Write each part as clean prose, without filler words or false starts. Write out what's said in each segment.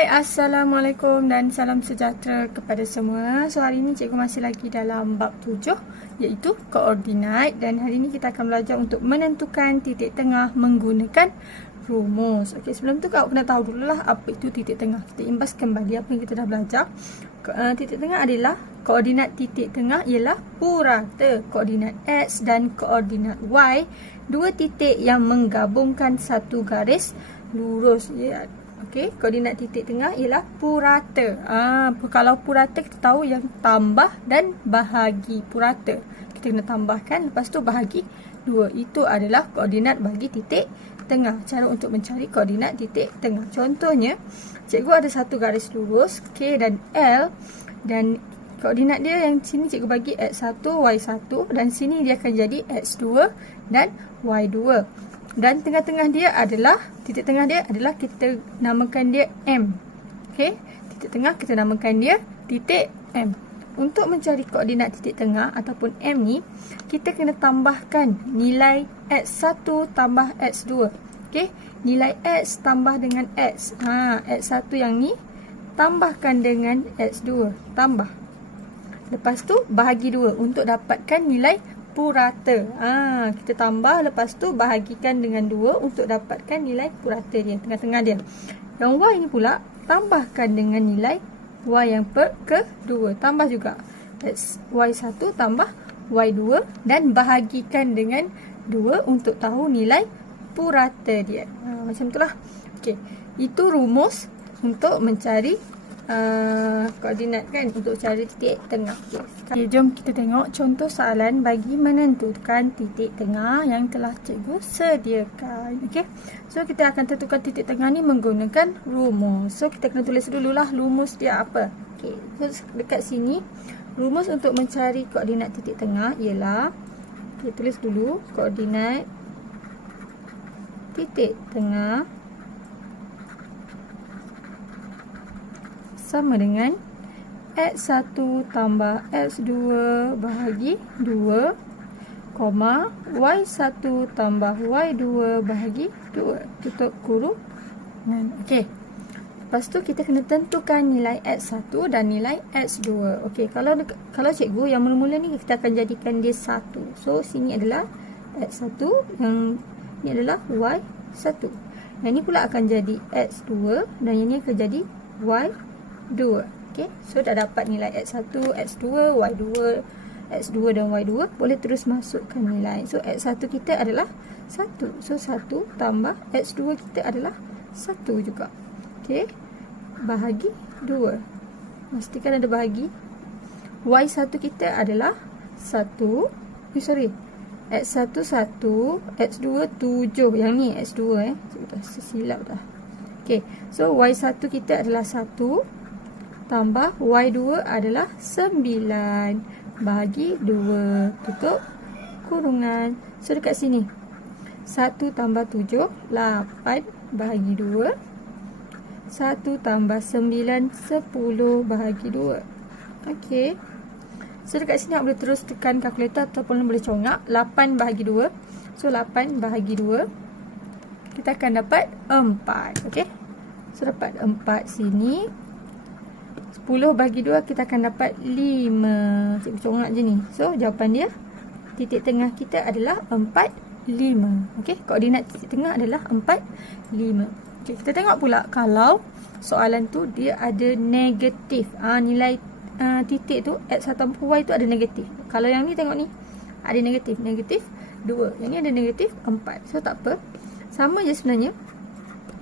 Hai, Assalamualaikum dan salam sejahtera kepada semua. So, hari ini cikgu masih lagi dalam bab 7 iaitu koordinat. Dan hari ini kita akan belajar untuk menentukan titik tengah menggunakan rumus. Okey, sebelum tu kau kena tahu dulu lah apa itu titik tengah. Kita imbas kembali apa yang kita dah belajar. Titik tengah adalah koordinat titik tengah ialah purata koordinat X dan koordinat Y, dua titik yang menggabungkan satu garis lurus. Ya. Okey, koordinat titik tengah ialah purata. Kalau purata kita tahu yang tambah dan bahagi purata. Kita kena tambahkan, lepas tu bahagi 2. Itu adalah koordinat bagi titik tengah. Cara untuk mencari koordinat titik tengah. Contohnya, cikgu ada satu garis lurus K dan L, dan koordinat dia yang sini cikgu bagi X1, Y1, dan sini dia akan jadi X2 dan Y2. Dan tengah-tengah dia adalah, titik tengah dia adalah, kita namakan dia M. Okey, titik tengah kita namakan dia titik M. Untuk mencari koordinat titik tengah ataupun M ni, kita kena tambahkan nilai X1 tambah X2. Okey, nilai X tambah dengan X. X1 yang ni tambahkan dengan X2, tambah. Lepas tu bahagi 2 untuk dapatkan nilai purata. Kita tambah, lepas tu bahagikan dengan 2 untuk dapatkan nilai purata dia, tengah-tengah dia. Yang Y ni pula tambahkan dengan nilai Y yang kedua, tambah juga Y1 tambah Y2 dan bahagikan dengan 2 untuk tahu nilai purata dia. Macam itulah. Okey, itu rumus untuk mencari koordinat kan, untuk cari titik tengah. Okay, jom kita tengok contoh soalan bagi menentukan titik tengah yang telah cikgu sediakan. Okey, so kita akan tentukan titik tengah ni menggunakan rumus. So kita kena tulis dululah rumus dia apa. Okey, so dekat sini rumus untuk mencari koordinat titik tengah ialah, kita tulis dulu koordinat titik tengah sama dengan X1 tambah X2 bahagi 2, Y1 tambah Y2 bahagi 2, tutup kurungan. Okey, lepas tu kita kena tentukan nilai X1 dan nilai X2. Okey, kalau cikgu yang mula-mula ni kita akan jadikan dia 1. So sini adalah X1, yang ni adalah Y1. Yang ni pula akan jadi X2 dan yang ni akan jadi Y2. Okey, so dah dapat nilai X1, X2, Y2, X2 dan Y2. Boleh terus masukkan nilai. So X1 kita adalah 1. So 1 tambah X2 kita adalah 1 juga. Okey, bahagi 2. Pastikan ada bahagi. Y1 kita adalah 1. X1 1, X2 7. Yang ni X2 Cikgu dah silap dah. Okey, so Y1 kita adalah 1 tambah Y2 adalah 9 bahagi 2, tutup kurungan. So dekat sini 1 tambah 7, 8 bahagi 2. 1 tambah 9, 10 bahagi 2. Okey, so dekat sini boleh terus tekan kalkulator ataupun boleh congak. 8 bahagi 2, so 8 bahagi 2 kita akan dapat 4. Okey, so dapat 4 sini. 10 bagi 2 kita akan dapat 5. Cikgu congak je ni. So jawapan dia, titik tengah kita adalah 4, 5. Okey, koordinat titik tengah adalah 4, 5. Okey, kita tengok pula kalau soalan tu dia ada negatif. Nilai titik tu X atau Y tu ada negatif. Kalau yang ni tengok ni ada negatif 2. Yang ni ada negatif 4. So tak apa, sama je sebenarnya.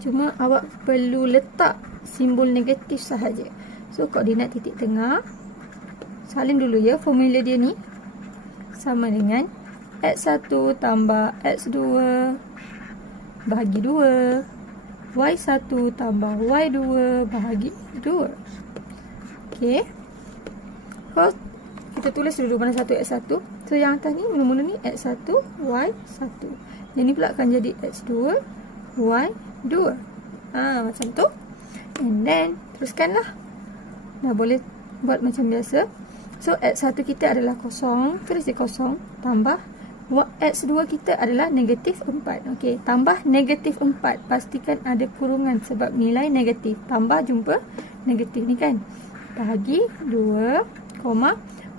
Cuma awak perlu letak simbol negatif sahaja. So koordinat titik tengah, salin dulu ya, formula dia ni sama dengan X1 tambah X2 bahagi 2, Y1 tambah Y2 bahagi 2. Okey, so kita tulis dulu mana satu X1. So yang atas ni mula-mula ni X1, Y1. Yang ni pula akan jadi X2, Y2. Macam tu. And then teruskanlah. Dah boleh buat macam biasa. So X1 kita adalah 0, tulis dia 0 tambah X2 kita adalah negatif 4. Okey, tambah negatif 4. Pastikan ada kurungan sebab nilai negatif. Tambah jumpa negatif ni kan. Bahagi 2,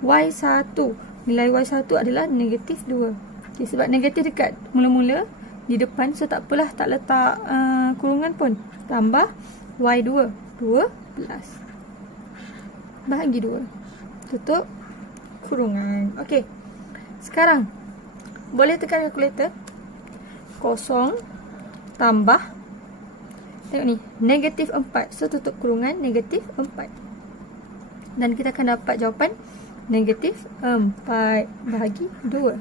Y1. Nilai Y1 adalah negatif 2. Okay, sebab negatif dekat mula-mula di depan. So tak apalah, tak letak kurungan pun. Tambah Y2. 12. Bahagi 2. Tutup kurungan. Okey. Sekarang boleh tekan kalkulator. 0 tambah, tengok ni, negatif 4. So tutup kurungan, negatif 4. Dan kita akan dapat jawapan negatif 4 bahagi 2.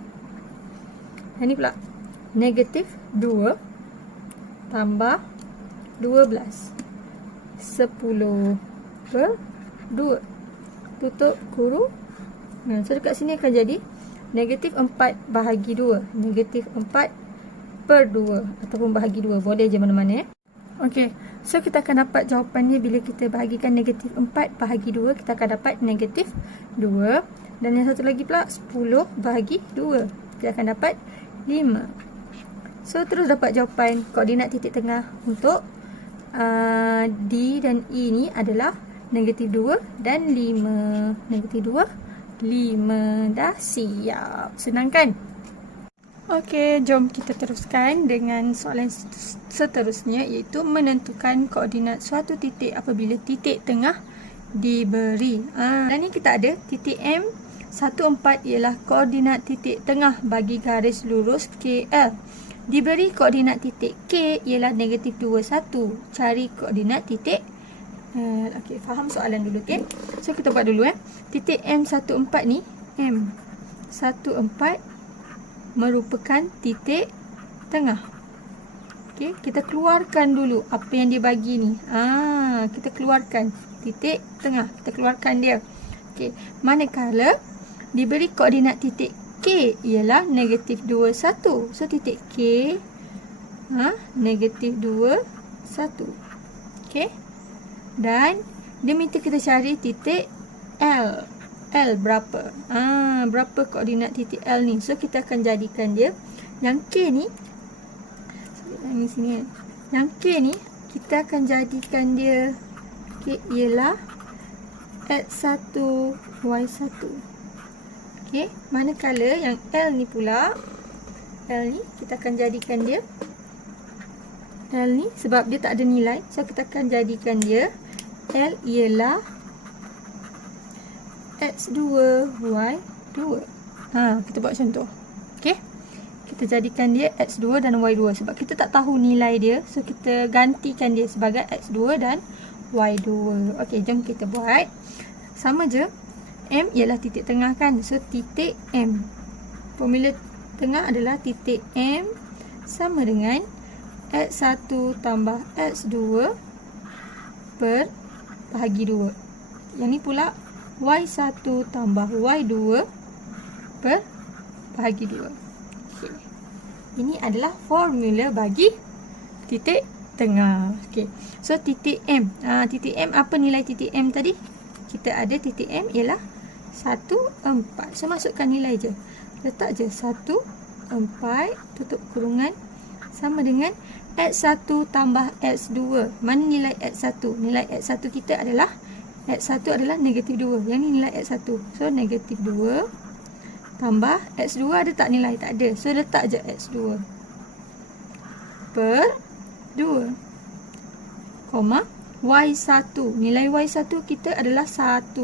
Yang ni pula negatif 2 tambah 12. 10 per 2. Tutup kurungan. So dekat sini akan jadi negatif 4 bahagi 2. Negatif 4 per 2. Ataupun bahagi 2. Boleh je mana-mana. Okey. So kita akan dapat jawapannya bila kita bahagikan negatif 4 bahagi 2. Kita akan dapat negatif 2. Dan yang satu lagi pula 10 bahagi 2. Kita akan dapat 5. So terus dapat jawapan koordinat titik tengah untuk D dan E ni adalah negatif 2 dan 5. Negatif 2, 5. Dah siap. Senang kan? Okey, jom kita teruskan dengan soalan seterusnya, iaitu menentukan koordinat suatu titik apabila titik tengah diberi. Dan ni kita ada titik M 14 ialah koordinat titik tengah bagi garis lurus KL. Diberi koordinat titik K ialah negatif 21. Cari koordinat titik L. Okey, faham soalan dulu, okey? So kita buat dulu titik M14 ni, M14 merupakan titik tengah. Okey, kita keluarkan dulu apa yang dia bagi ni. Kita keluarkan titik tengah. Kita keluarkan dia. Okey, manakala diberi koordinat titik K ialah negatif 21. So titik K negatif 21. Okey. Dan dia minta kita cari titik L. L berapa? Berapa koordinat titik L ni? So kita akan jadikan dia yang K ni. Yang sini. Yang K ni kita akan jadikan dia K ialah X1 Y1. Okey, manakala yang L ni pula, L ni kita akan jadikan dia L ni sebab dia tak ada nilai. So kita akan jadikan dia L ialah X2 Y2. Kita buat contoh. Okey. Kita jadikan dia X2 dan Y2 sebab kita tak tahu nilai dia. So kita gantikan dia sebagai X2 dan Y2. Okey, jom kita buat. Sama je. M ialah titik tengah kan. So titik M. Formula tengah adalah titik M sama dengan X1 tambah X2 per bahagi 2. Yang ni pula Y1 tambah Y2 per bahagi 2. Okay. Ini adalah formula bagi titik tengah. Okay. So titik M. Titik M, apa nilai titik M tadi? Kita ada titik M ialah 1, 4. So masukkan nilai je. Letak je 1, 4. Tutup kurungan. Sama dengan X1 tambah X2. Mana nilai X1? Nilai X1 kita adalah X1 adalah negatif 2. Yang ni nilai X1. So negatif 2 tambah X2 ada tak nilai? Tak ada. So letak je X2 per 2 koma Y1. Nilai Y1 kita adalah 1.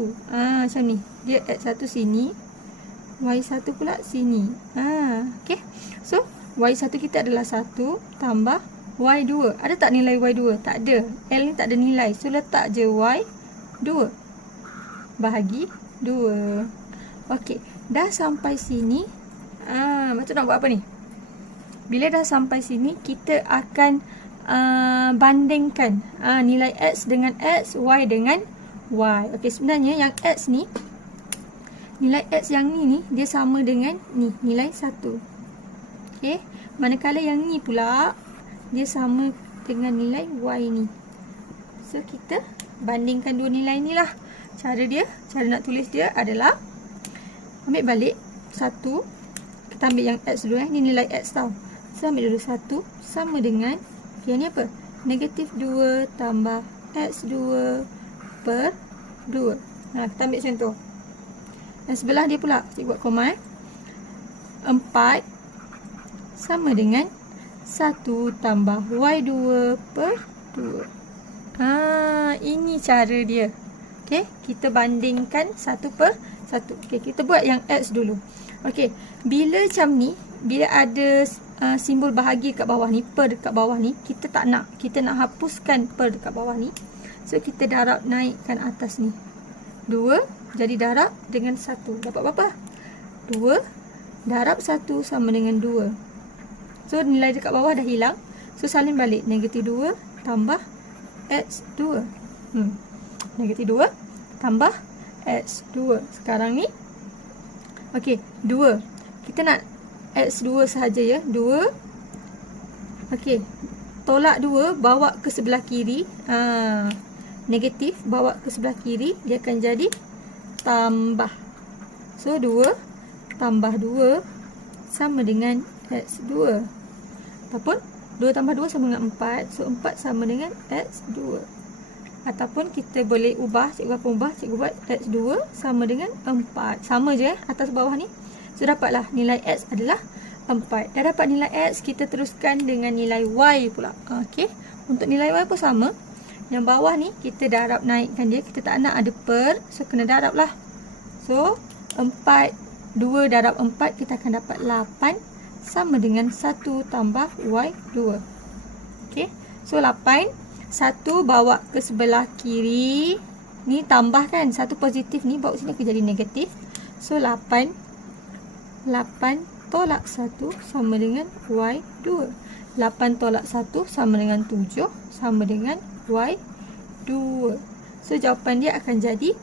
Macam ni. Dia X1 sini, Y1 pula sini. Okay. So Y1 kita adalah 1 tambah Y2. Ada tak nilai Y2? Tak ada. L ni tak ada nilai. So letak je Y2 bahagi 2. Okey. Dah sampai sini. Macam nak buat apa ni? Bila dah sampai sini, kita akan bandingkan nilai X dengan X, Y dengan Y. Okey, sebenarnya yang X ni, nilai X yang ni dia sama dengan ni, nilai 1. Okey, manakala yang ni pula dia sama dengan nilai Y ni. So kita bandingkan dua nilai ni lah. Cara nak tulis dia adalah ambil balik 1, kita ambil yang X dulu. Ni nilai X tau. So, ambil dulu 1 sama dengan, okay, ni apa? Negatif 2 tambah X2 per 2. Kita ambil contoh. Dan sebelah dia pula, cikgu buat koma. 4 sama dengan 1 tambah Y2 per 2. Ini cara dia. Okay, kita bandingkan 1 per 1. Okay, kita buat yang X dulu. Okay, bila macam ni, bila ada simbol bahagi kat bawah ni, per dekat bawah ni, kita tak nak. Kita nak hapuskan per dekat bawah ni. So, kita darab naikkan atas ni. 2 jadi darab dengan 1. Dapat berapa? 2 darab 1 sama dengan 2. So, nilai dekat bawah dah hilang. So, salin balik. Negatif 2 tambah X2. Negatif 2 tambah X2. Sekarang ni, okey, 2. Kita nak X2 sahaja ya. 2. Okey, tolak 2, bawa ke sebelah kiri. Negatif, bawa ke sebelah kiri. Dia akan jadi tambah. So, 2 tambah 2 sama dengan X2. Ataupun 2 tambah 2 sama dengan 4. So, 4 sama dengan X2. Ataupun kita boleh ubah. Cikgu apa ubah? Cikgu buat X2 sama dengan 4. Sama je atas bawah ni. So, dapatlah nilai X adalah 4. Dah dapat nilai X, kita teruskan dengan nilai Y pula. Okey. Untuk nilai Y pun sama. Yang bawah ni, kita darab naikkan dia. Kita tak nak ada per. So, kena darab lah. So, 4. 2 darab 4, kita akan dapat 8. Sama dengan 1 tambah Y2. Okey. So, 8. 1 bawa ke sebelah kiri. Ni tambah kan. 1 positif ni bawa sini akan jadi negatif. So, 8 tolak 1 sama dengan Y2. 8 tolak 1 sama dengan 7 sama dengan Y2. So, jawapan dia akan jadi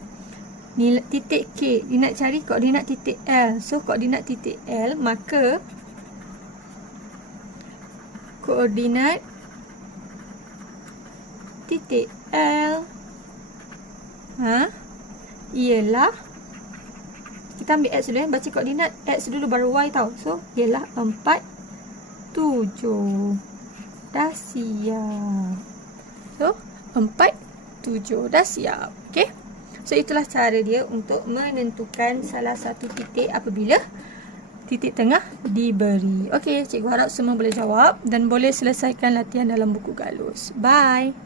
nilai titik K. Dia nak cari koordinat titik L. So, koordinat titik L, maka koordinat titik L ialah, kita ambil X dulu baca koordinat X dulu baru Y tau. So, ialah 4, 7. Dah siap. So, 4, 7 dah siap. Okay. So, itulah cara dia untuk menentukan salah satu titik apabila titik tengah diberi. Okey, cikgu harap semua boleh jawab dan boleh selesaikan latihan dalam buku Galus. Bye.